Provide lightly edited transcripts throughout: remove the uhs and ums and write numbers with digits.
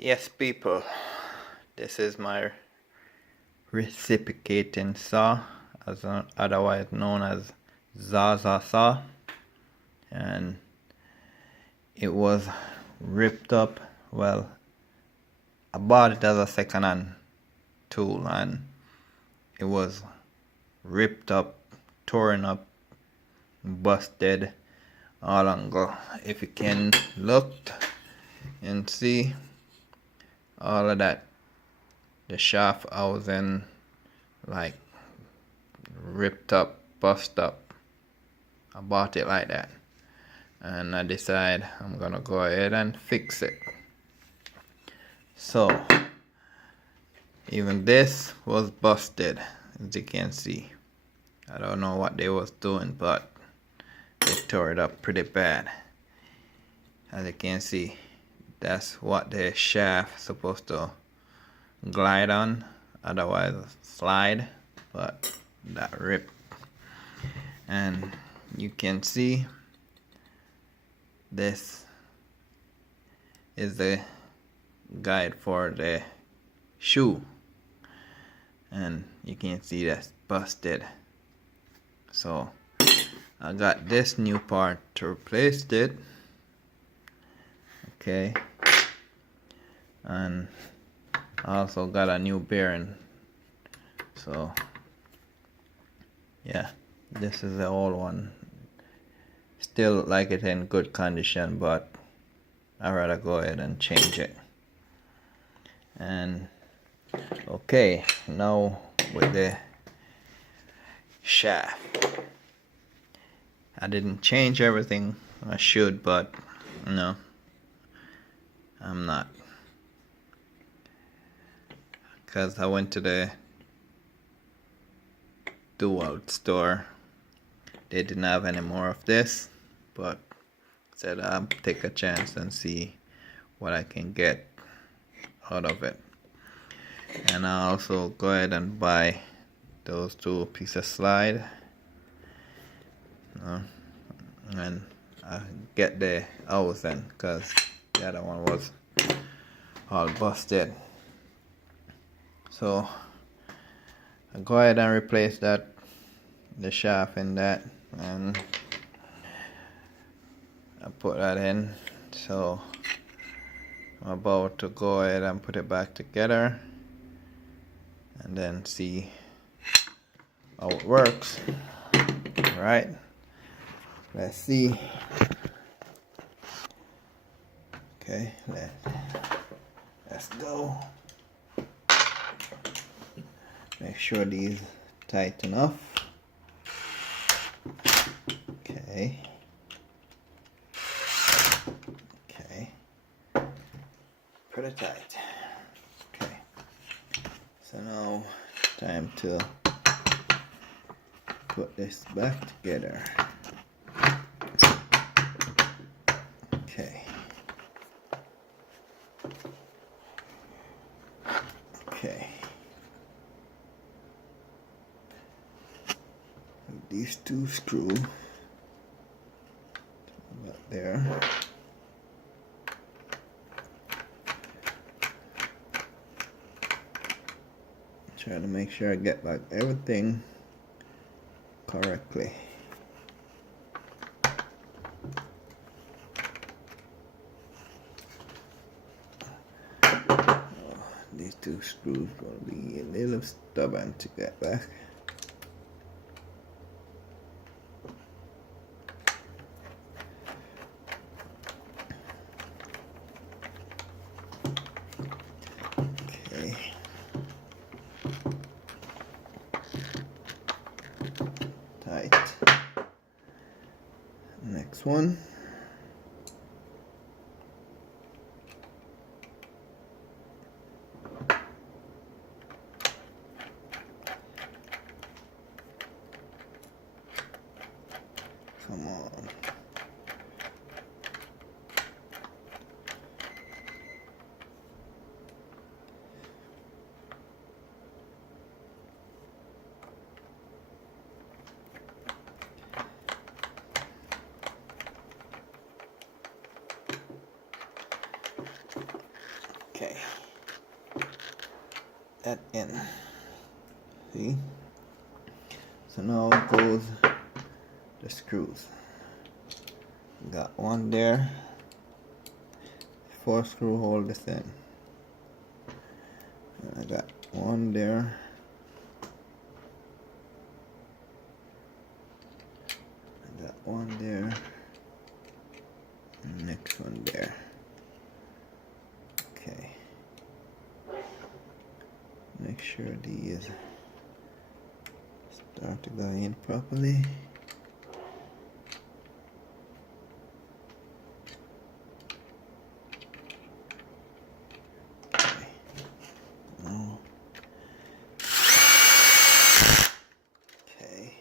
Yes, people, this is my reciprocating saw, otherwise known as Zaza saw, and it was ripped up. Well, I bought it as a second-hand tool, and it was ripped up, torn up, busted all angle. If you can look and see all of that, the shaft housing like ripped up, bust up. I bought it like that, and I decide I'm gonna go ahead and fix it. So even this was busted, as you can see. I don't know what they was doing, but they tore it up pretty bad. As you can see, that's what the shaft supposed to glide on, otherwise slide, but that ripped. And you can see this is the guide for the shoe, and you can see that's busted. So I got this new part to replace it. Okay, and I also got a new bearing. So yeah, this is the old one. Still like it in good condition, but I'd rather go ahead and change it. And okay, now with the shaft, I didn't change everything. I should, but no, I'm not, because I went to the dual store. They didn't have any more of this, but said I'll take a chance and see what I can get out of it. And I also go ahead and buy those two pieces of slide, and I get the housing because the other one was all busted. So I go ahead and replace the shaft in that, and I put that in. So I'm about to go ahead and put it back together and then see how it works. Right, let's see. Okay, let's go. Make sure these tight enough. Okay. Okay. Pretty tight. Okay. So now time to put this back together. Okay. Okay. These two screws right there. Try to make sure I get like everything correctly. These two screws will be a little stubborn to get back. Okay. Tight. Next one. Come on. Okay, that in. See? So now goes the screws. Got one there. 4 screw hold this in. And I got one there. I got one there. And next one there. Okay. Make sure these start to go in properly. Okay. Now. Okay.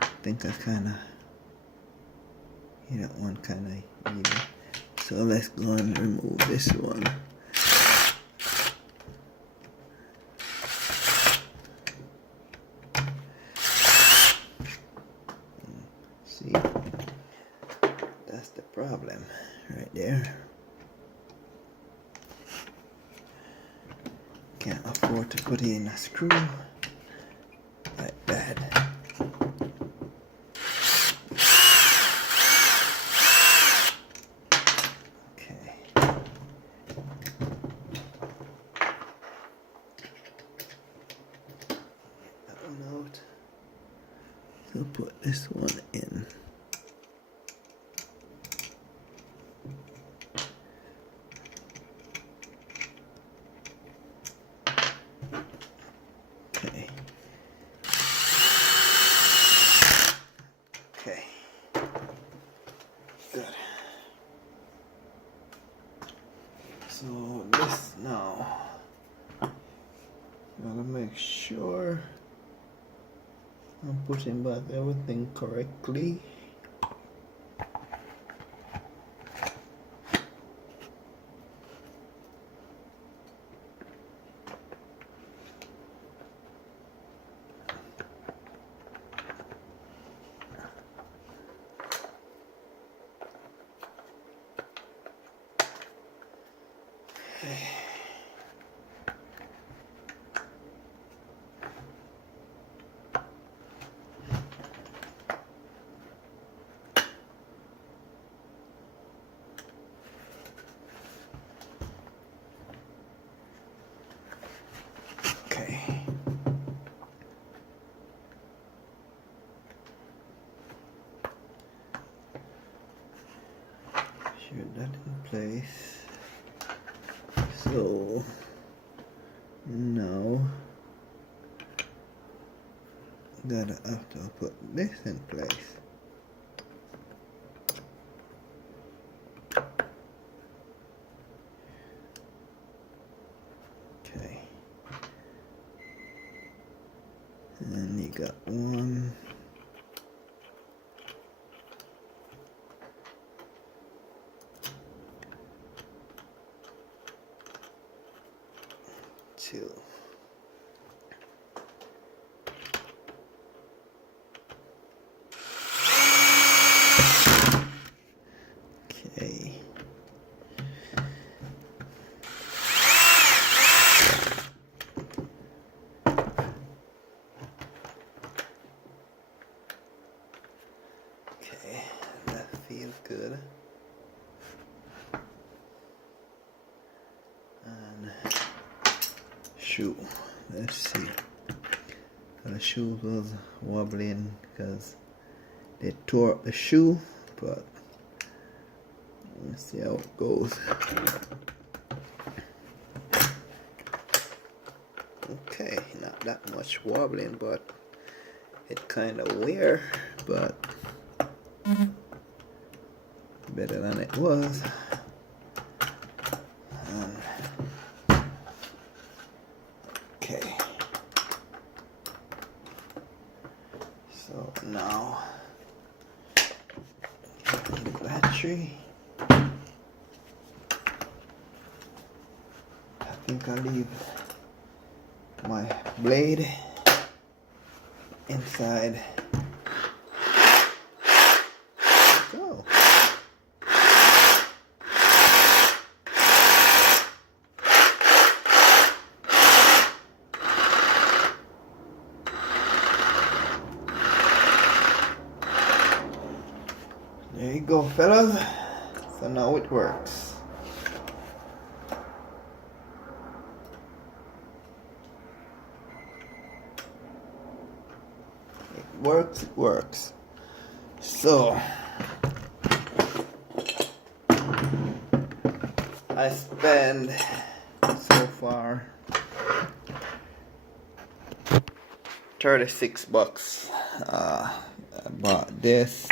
I think I kind of hit that one kind of even. So let's go and remove this one. See, that's the problem right there. Can't afford to put in a screw like that. Out. So put this one in. Okay. Okay. Good. So this now, gotta make sure I'm putting back everything correctly. Okay. Sure that in place. So now gotta have to put this in place. Okay. And you got one. Two. Okay. Okay, that feels good. And shoe. Let's see. The shoe was wobbling because they tore up the shoe, but let's see how it goes. Okay, not that much wobbling, but it kind of weird, but better than it was. Okay. Now, the battery. I think I'll leave my blade inside. Go. There you go, fellas. So now it works. It works. So I spend so far $36. I bought this,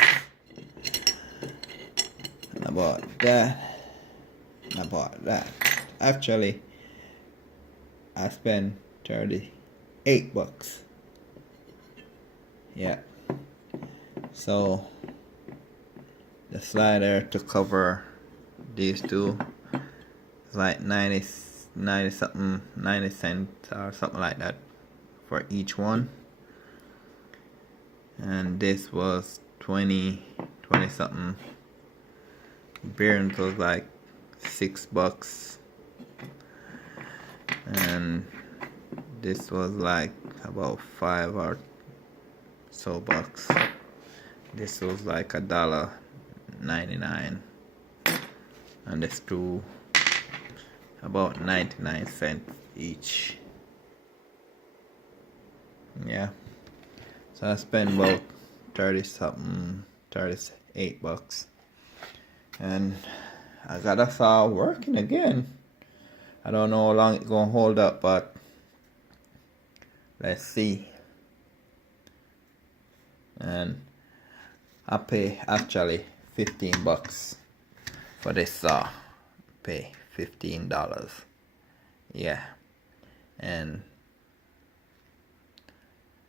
and I bought that, and I bought that. Actually, I spent $38. Yeah. So the slider to cover these two is like 90 cents or something like that for each one, and this was 20 something. Bearings was like $6, and this was like about $5 or so bucks. This was like $1.99, and the screw about 99 cents each. Yeah, so I spent about 38 bucks, and I got us all working again. I don't know how long it's gonna hold up, but let's see. And I pay actually $15 for this saw. Pay $15. Yeah, and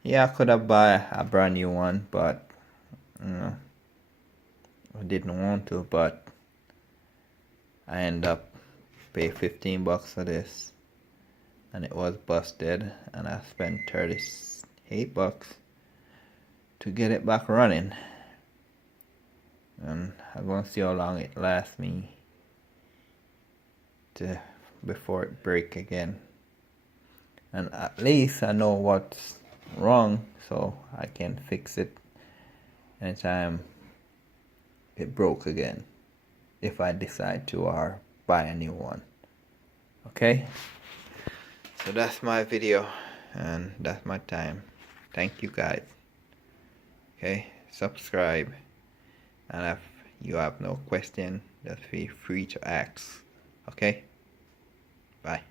yeah, I could have bought a brand new one, but you know, I didn't want to. But I end up pay $15 for this, and it was busted, and I spent $38 to get it back running. And I'm gonna see how long it lasts me before it break again. And at least I know what's wrong, so I can fix it anytime it broke again, if I decide to, or buy a new one. Okay, so that's my video, and that's my time. Thank you guys. Okay, subscribe, and if you have no question, just feel free to ask. Okay, bye.